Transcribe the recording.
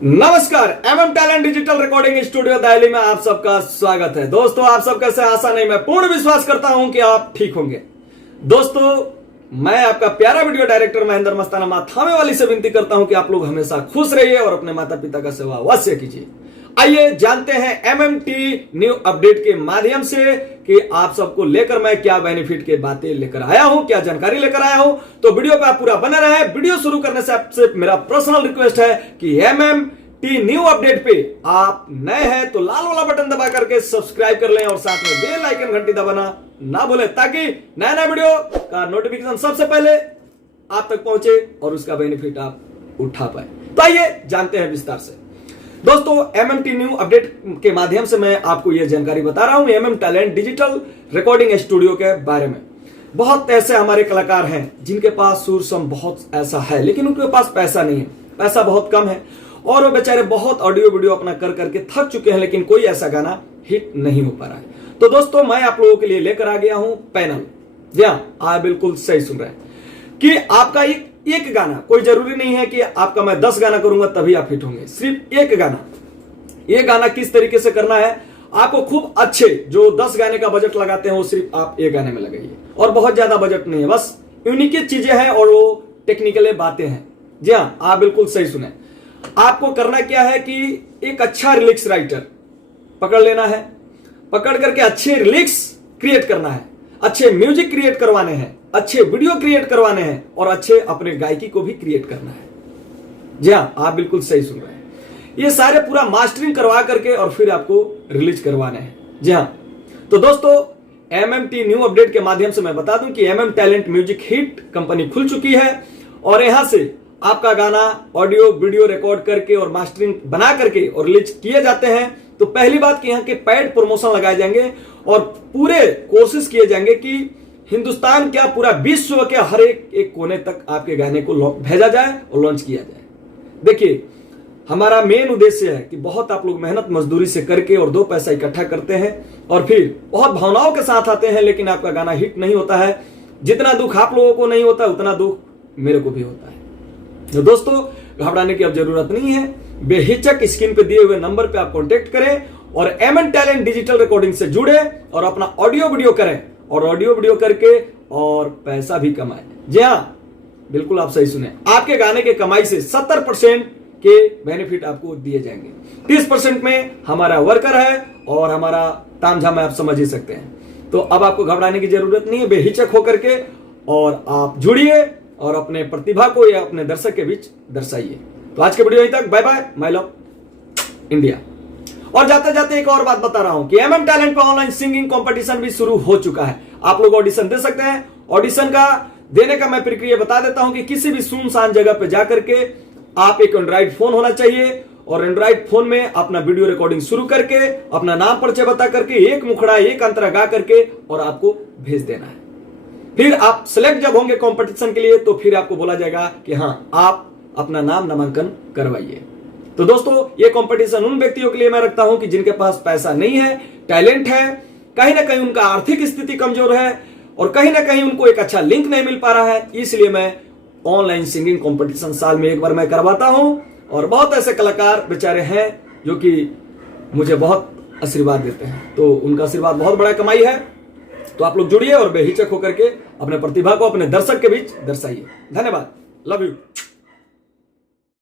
नमस्कार, MM talent digital recording studio Delhi में आप सबका स्वागत है। दोस्तों, आप सब कैसे? आशा नहीं, मैं पूर्ण विश्वास करता हूं कि आप ठीक होंगे। दोस्तों, मैं आपका प्यारा वीडियो डायरेक्टर महेंद्र मस्ताना माथामे वाली से विनती करता हूं कि आप लोग हमेशा खुश रहिए और अपने माता पिता का सेवा अवश्य कीजिए। आइए जानते हैं एमएमटी न्यू अपडेट के माध्यम से कि आप सबको लेकर मैं क्या बेनिफिट के बातें लेकर आया हूं, क्या जानकारी लेकर आया हूं। तो वीडियो पे आप पूरा बने रहे। वीडियो शुरू करने से आपसे मेरा पर्सनल रिक्वेस्ट है कि एमएमटी न्यू अपडेट पे आप नए हैं तो लाल वाला बटन दबा करके सब्सक्राइब कर लें और साथ में बेल आइकन घंटी दबाना ना भूलें, ताकि नया नया वीडियो का नोटिफिकेशन सबसे पहले आप तक पहुंचे और उसका बेनिफिट आप उठा पाए। तो आइए जानते हैं विस्तार से। दोस्तों, एमएमटी न्यू अपडेट के माध्यम से मैं आपको यह जानकारी बता रहा हूं MM talent digital recording studio के बारे में। बहुत ऐसे हमारे कलाकार हैं जिनके पास सुर सम बहुत ऐसा है, लेकिन उनके पास पैसा नहीं है, पैसा बहुत कम है और वो बेचारे बहुत ऑडियो वीडियो अपना कर करके थक चुके हैं, लेकिन कोई ऐसा गाना हिट नहीं हो पा रहा है। तो दोस्तों, मैं आप लोगों के लिए लेकर आ गया हूं पैनल। जी हाँ, आप बिल्कुल सही सुन रहे हैं कि आपका एक गाना, कोई जरूरी नहीं है कि आपका मैं 10 गाना करूंगा तभी आप हिट होंगे। सिर्फ एक गाना, ये गाना किस तरीके से करना है आपको खूब अच्छे, जो 10 गाने का बजट लगाते हैं वो सिर्फ आप एक गाने में लगाइए, और बहुत ज्यादा बजट नहीं है, बस यूनिक चीजें हैं और वो टेक्निकल बातें हैं। जी हाँ, आप बिल्कुल सही सुने। आपको करना क्या है कि एक अच्छा लिरिक्स राइटर पकड़ लेना है, पकड़ करके अच्छे लिरिक्स क्रिएट करना है, अच्छे म्यूजिक क्रिएट करवाने हैं, अच्छे वीडियो क्रिएट करवाने हैं और अच्छे अपने गायकी को भी क्रिएट करना है। जी हाँ, आप बिल्कुल सही सुन रहे हैं। ये सारे पूरा मास्टरिंग करवा करके और फिर आपको रिलीज करवाने हैं। जी हाँ, तो दोस्तों, एमएमटी न्यू अपडेट के माध्यम से मैं बता दूं कि MM talent music hit company खुल चुकी है और यहां से आपका गाना ऑडियो वीडियो रिकॉर्ड करके और मास्टरिंग बना करके और रिलीज किए जाते हैं। तो पहली बात कि यहाँ के पेड प्रमोशन लगाए जाएंगे और पूरे कोशिश किए जाएंगे कि हिंदुस्तान क्या पूरा विश्व के हर एक कोने तक आपके गाने को भेजा जाए और लॉन्च किया जाए। देखिए, हमारा मेन उद्देश्य है कि बहुत आप लोग मेहनत मजदूरी से करके और 2 पैसा इकट्ठा करते हैं और फिर बहुत भावनाओं के साथ आते हैं, लेकिन आपका गाना हिट नहीं होता है। जितना दुख आप लोगों को नहीं होता उतना दुख मेरे को भी होता है। तो दोस्तों, घबराने की अब जरूरत नहीं है। बेहिचक स्क्रीन पे दिए हुए नंबर पे आप कांटेक्ट करें और एमएम टैलेंट डिजिटल रिकॉर्डिंग से जुड़े और अपना ऑडियो वीडियो करें और ऑडियो वीडियो करके और पैसा भी कमाएं। जी हाँ, बिल्कुल आप सही सुने। आपके गाने के कमाई से 70% के बेनिफिट आपको दिए जाएंगे। 30% में हमारा वर्कर है और हमारा तामझाम आप समझ ही सकते हैं। तो अब आपको घबराने की जरूरत नहीं है, बेहिचक होकर के और आप जुड़िए और अपने प्रतिभा को या अपने दर्शक के बीच दर्शाइए। तो आज के वीडियो यहीं तक। Bye bye, my love India. और जाते जाते एक और बात बता रहा हूं कि एमएम टैलेंट पर ऑनलाइन सिंगिंग कंपटीशन भी शुरू हो चुका है। आप लोग ऑडिशन दे सकते हैं। ऑडिशन का देने का मैं प्रक्रिया बता देता हूं कि किसी भी सुनसान जगह पे जाकर के आप एक एंड्रॉइड फोन होना चाहिए और एंड्रॉइड फोन में अपना वीडियो रिकॉर्डिंग शुरू करके अपना नाम परिचय बता करके एक मुखड़ा एक अंतरा गा करके और आपको भेज देना है। फिर आप सिलेक्ट जब होंगे कंपटीशन के लिए तो फिर आपको बोला जाएगा कि हाँ, आप अपना नाम नामांकन करवाइए। तो दोस्तों, ये कंपटीशन उन व्यक्तियों के लिए मैं रखता हूं कि जिनके पास पैसा नहीं है, टैलेंट है, कहीं ना कहीं उनका आर्थिक स्थिति कमजोर है और कहीं ना कहीं उनको एक अच्छा लिंक नहीं मिल पा रहा है। इसलिए मैं ऑनलाइन सिंगिंग कंपटीशन साल में एक बार मैं करवाता हूं और बहुत ऐसे कलाकार बेचारे हैं जो कि मुझे बहुत आशीर्वाद देते हैं, तो उनका आशीर्वाद बहुत बड़ा कमाई है। तो आप लोग जुड़िए और बेहिचक होकर के अपने प्रतिभा को अपने दर्शक के बीच दर्शाइए। धन्यवाद, लव यू।